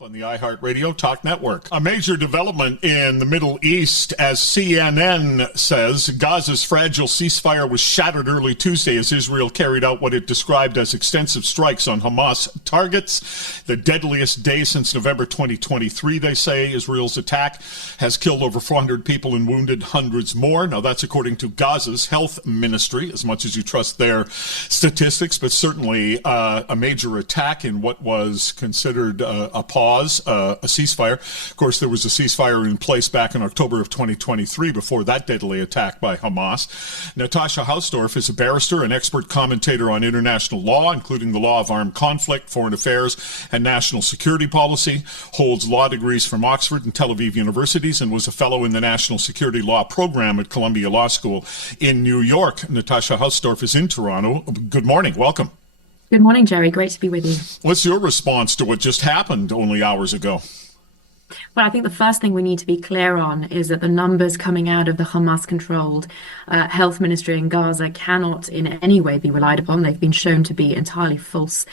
On the iHeartRadio Talk Network. A major development in the Middle East, as CNN says, Gaza's fragile ceasefire was shattered early Tuesday as Israel carried out what it described as extensive strikes on Hamas targets. The deadliest day since November 2023, they say. Israel's attack has killed over 400 people and wounded hundreds more. Now, that's according to Gaza's health ministry, as much as you trust their statistics, but certainly a major attack in what was considered a pause. A ceasefire. Of course, there was a ceasefire in place back in October of 2023 before that deadly attack by Hamas. Natasha Hausdorff is a barrister and expert commentator on international law, including the law of armed conflict, foreign affairs, and national security policy, holds law degrees from Oxford and Tel Aviv universities, and was a fellow in the National Security Law program at Columbia Law School in New York. Natasha Hausdorff is in Toronto. Good morning. Welcome. Good morning, Jerry. Great to be with you. What's your response to what just happened only hours ago? Well, I think the first thing we need to be clear on is that the numbers coming out of the Hamas-controlled health ministry in Gaza cannot in any way be relied upon. They've been shown to be entirely false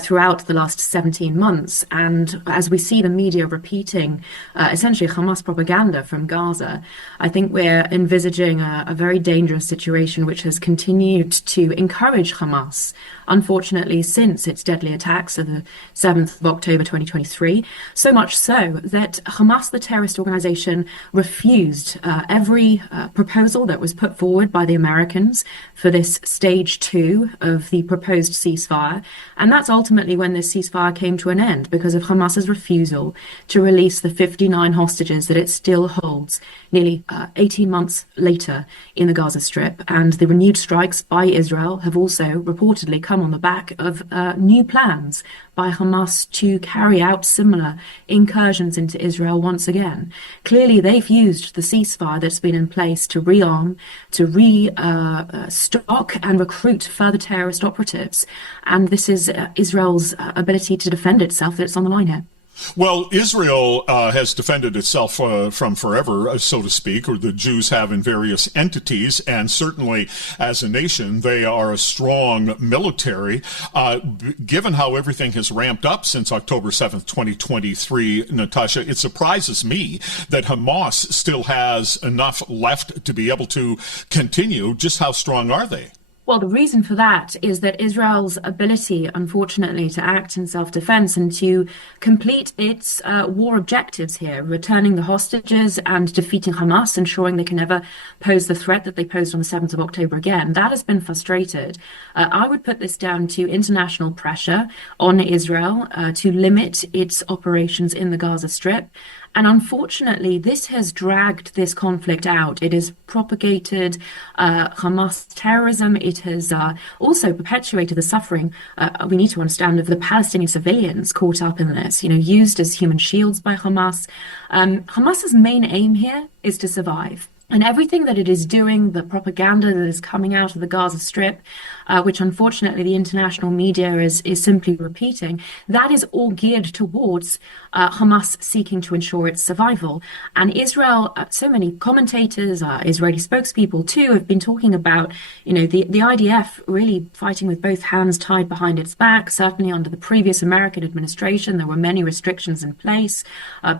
throughout the last 17 months. And as we see the media repeating essentially Hamas propaganda from Gaza, I think we're envisaging a very dangerous situation which has continued to encourage Hamas, unfortunately, since its deadly attacks of the 7th of October 2023, so much so that Hamas, the terrorist organization, refused every proposal that was put forward by the Americans for this stage 2 of the proposed ceasefire. And that's ultimately when this ceasefire came to an end, because of Hamas's refusal to release the 59 hostages that it still holds nearly 18 months later in the Gaza Strip. And the renewed strikes by Israel have also reportedly come on the back of new plans by Hamas to carry out similar incursions into Israel once again. Clearly, they've used the ceasefire that's been in place to rearm, to restock and recruit further terrorist operatives. And this is Israel's ability to defend itself that's on the line here. Well, Israel has defended itself from forever, so to speak, or the Jews have in various entities, and certainly as a nation, they are a strong military. Given how everything has ramped up since October 7th, 2023, Natasha, it surprises me that Hamas still has enough left to be able to continue. Just how strong are they? Well, the reason for that is that Israel's ability, unfortunately, to act in self-defense and to complete its war objectives here, returning the hostages and defeating Hamas, ensuring they can never pose the threat that they posed on the 7th of October again, that has been frustrated. I would put this down to international pressure on Israel to limit its operations in the Gaza Strip. And unfortunately, this has dragged this conflict out. It has propagated Hamas terrorism. It has also perpetuated the suffering, we need to understand, of the Palestinian civilians caught up in this, used as human shields by Hamas. Hamas's main aim here is to survive. And everything that it is doing, the propaganda that is coming out of the Gaza Strip, which unfortunately the international media is simply repeating, that is all geared towards Hamas seeking to ensure its survival. And Israel, so many commentators, Israeli spokespeople too, have been talking about, the IDF really fighting with both hands tied behind its back. Certainly under the previous American administration, there were many restrictions in place,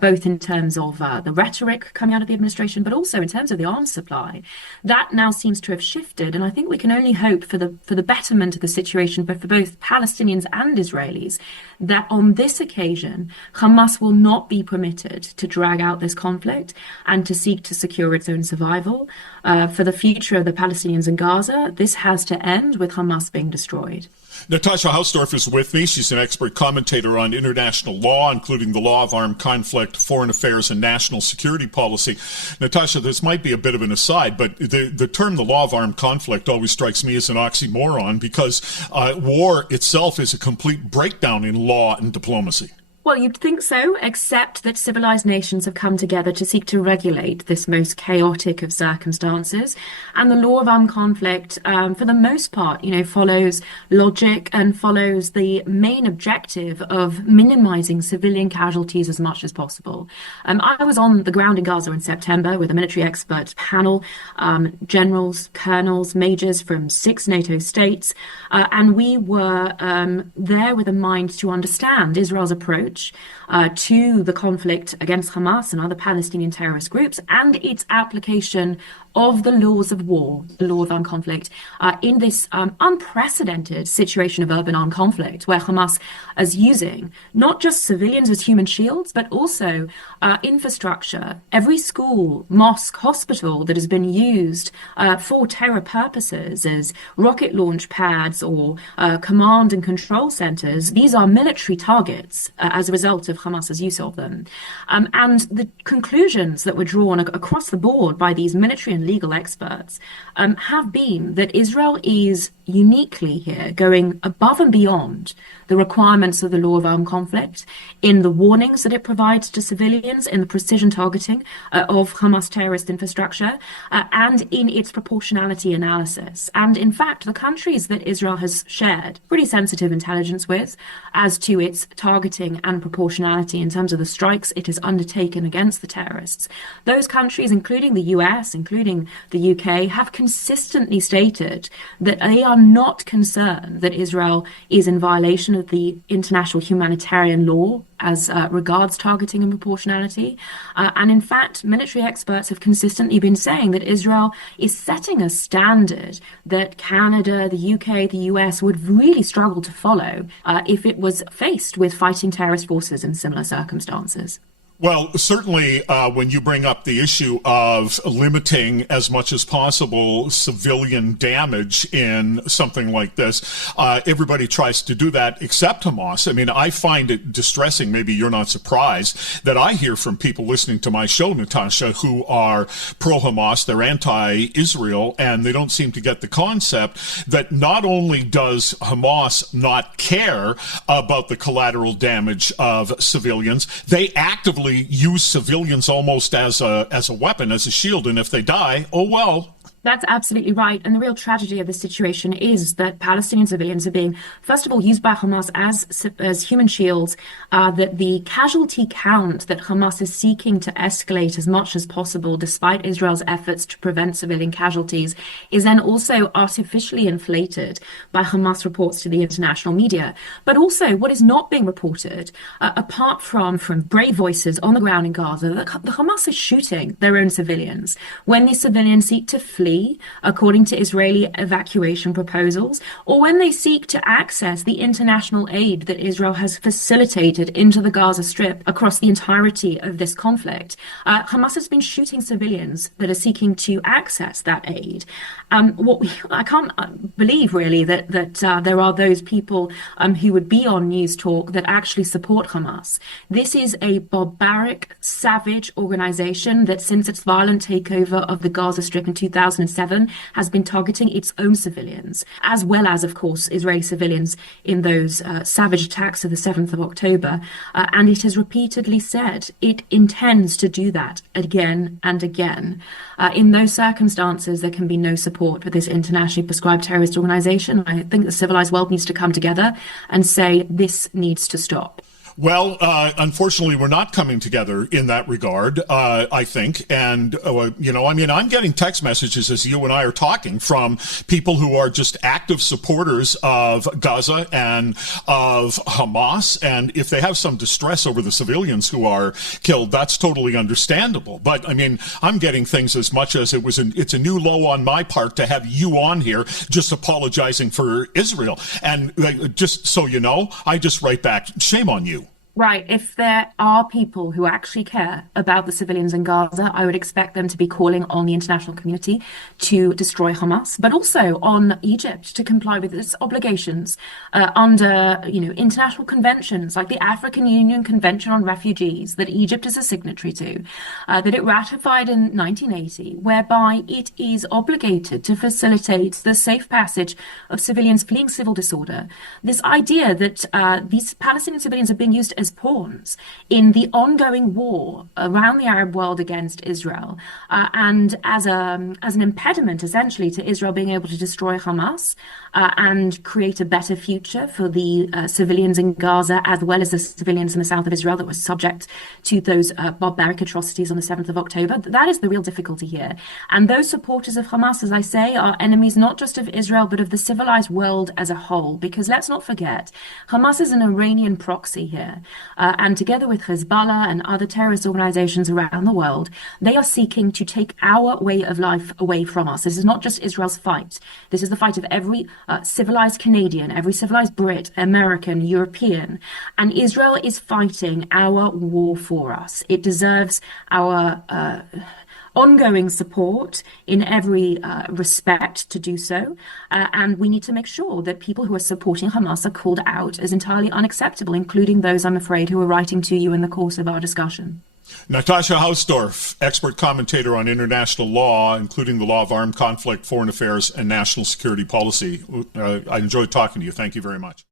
both in terms of the rhetoric coming out of the administration, but also in terms of the arms supply. That now seems to have shifted, and I think we can only hope for the betterment of the situation, but for both Palestinians and Israelis, that on this occasion, Hamas will not be permitted to drag out this conflict and to seek to secure its own survival. For the future of the Palestinians in Gaza, this has to end with Hamas being destroyed. Natasha Hausdorff is with me. She's an expert commentator on international law, including the law of armed conflict, foreign affairs, and national security policy. Natasha, this might be a bit of an aside, but the term the law of armed conflict always strikes me as an oxymoron because war itself is a complete breakdown in law and diplomacy. Well, you'd think so, except that civilized nations have come together to seek to regulate this most chaotic of circumstances. And the law of armed conflict, for the most part, follows logic and follows the main objective of minimizing civilian casualties as much as possible. I was on the ground in Gaza in September with a military expert panel, generals, colonels, majors from 6 NATO states, and we were there with a mind to understand Israel's approach approach to the conflict against Hamas and other Palestinian terrorist groups, and its application of the laws of war, the law of armed conflict, in this unprecedented situation of urban armed conflict, where Hamas is using not just civilians as human shields, but also infrastructure, every school, mosque, hospital that has been used for terror purposes as rocket launch pads or command and control centers. These are military targets as a result of Hamas's use of them. And the conclusions that were drawn across the board by these military and legal experts have been that Israel is uniquely here going above and beyond the requirements of the law of armed conflict in the warnings that it provides to civilians, in the precision targeting of Hamas terrorist infrastructure, and in its proportionality analysis. And in fact, the countries that Israel has shared pretty sensitive intelligence with as to its targeting and proportionality in terms of the strikes it has undertaken against the terrorists, those countries, including the US, including the UK, have consistently stated that they are not concerned that Israel is in violation of the international humanitarian law as regards targeting and proportionality. And in fact, military experts have consistently been saying that Israel is setting a standard that Canada, the UK, the US would really struggle to follow if it was faced with fighting terrorist forces in similar circumstances. Well, certainly when you bring up the issue of limiting as much as possible civilian damage in something like this, everybody tries to do that except Hamas. I mean, I find it distressing, maybe you're not surprised, that I hear from people listening to my show, Natasha, who are pro-Hamas, they're anti-Israel, and they don't seem to get the concept that not only does Hamas not care about the collateral damage of civilians, they actively use civilians almost as a weapon, as a shield, and if they die, oh well. That's absolutely right. And the real tragedy of the situation is that Palestinian civilians are being, first of all, used by Hamas as human shields, that the casualty count that Hamas is seeking to escalate as much as possible, despite Israel's efforts to prevent civilian casualties, is then also artificially inflated by Hamas reports to the international media. But also, what is not being reported, apart from brave voices on the ground in Gaza, the Hamas is shooting their own civilians when these civilians seek to flee according to Israeli evacuation proposals, or when they seek to access the international aid that Israel has facilitated into the Gaza Strip across the entirety of this conflict. Hamas has been shooting civilians that are seeking to access that aid. I can't believe really that there are those people who would be on Newstalk that actually support Hamas. This is a barbaric, savage organization that since its violent takeover of the Gaza Strip in 2007 has been targeting its own civilians, as well as, of course, Israeli civilians in those savage attacks of the 7th of October. And it has repeatedly said it intends to do that again and again. In those circumstances, there can be no support for this internationally prescribed terrorist organization. I think the civilized world needs to come together and say this needs to stop. Well, unfortunately, we're not coming together in that regard, I think. And, I'm getting text messages as you and I are talking from people who are just active supporters of Gaza and of Hamas. And if they have some distress over the civilians who are killed, that's totally understandable. But, I'm getting things as much as it's a new low on my part to have you on here just apologizing for Israel. And just so you know, I just write back, shame on you. Right. If there are people who actually care about the civilians in Gaza, I would expect them to be calling on the international community to destroy Hamas, but also on Egypt to comply with its obligations under, international conventions like the African Union Convention on Refugees that Egypt is a signatory to, that it ratified in 1980, whereby it is obligated to facilitate the safe passage of civilians fleeing civil disorder. This idea that these Palestinian civilians are being used as pawns in the ongoing war around the Arab world against Israel, and as an impediment, essentially, to Israel being able to destroy Hamas and create a better future for the civilians in Gaza, as well as the civilians in the south of Israel that were subject to those barbaric atrocities on the 7th of October. That is the real difficulty here. And those supporters of Hamas, as I say, are enemies not just of Israel, but of the civilized world as a whole. Because let's not forget, Hamas is an Iranian proxy here. and together with Hezbollah and other terrorist organizations around the world, they are seeking to take our way of life away from us. This is not just Israel's fight. This is the fight of every civilized Canadian, every civilized Brit, American, European. And Israel is fighting our war for us. It deserves our ongoing support in every respect to do so. And we need to make sure that people who are supporting Hamas are called out as entirely unacceptable, including those, I'm afraid, who are writing to you in the course of our discussion. Natasha Hausdorff, expert commentator on international law, including the law of armed conflict, foreign affairs, and national security policy. I enjoyed talking to you. Thank you very much.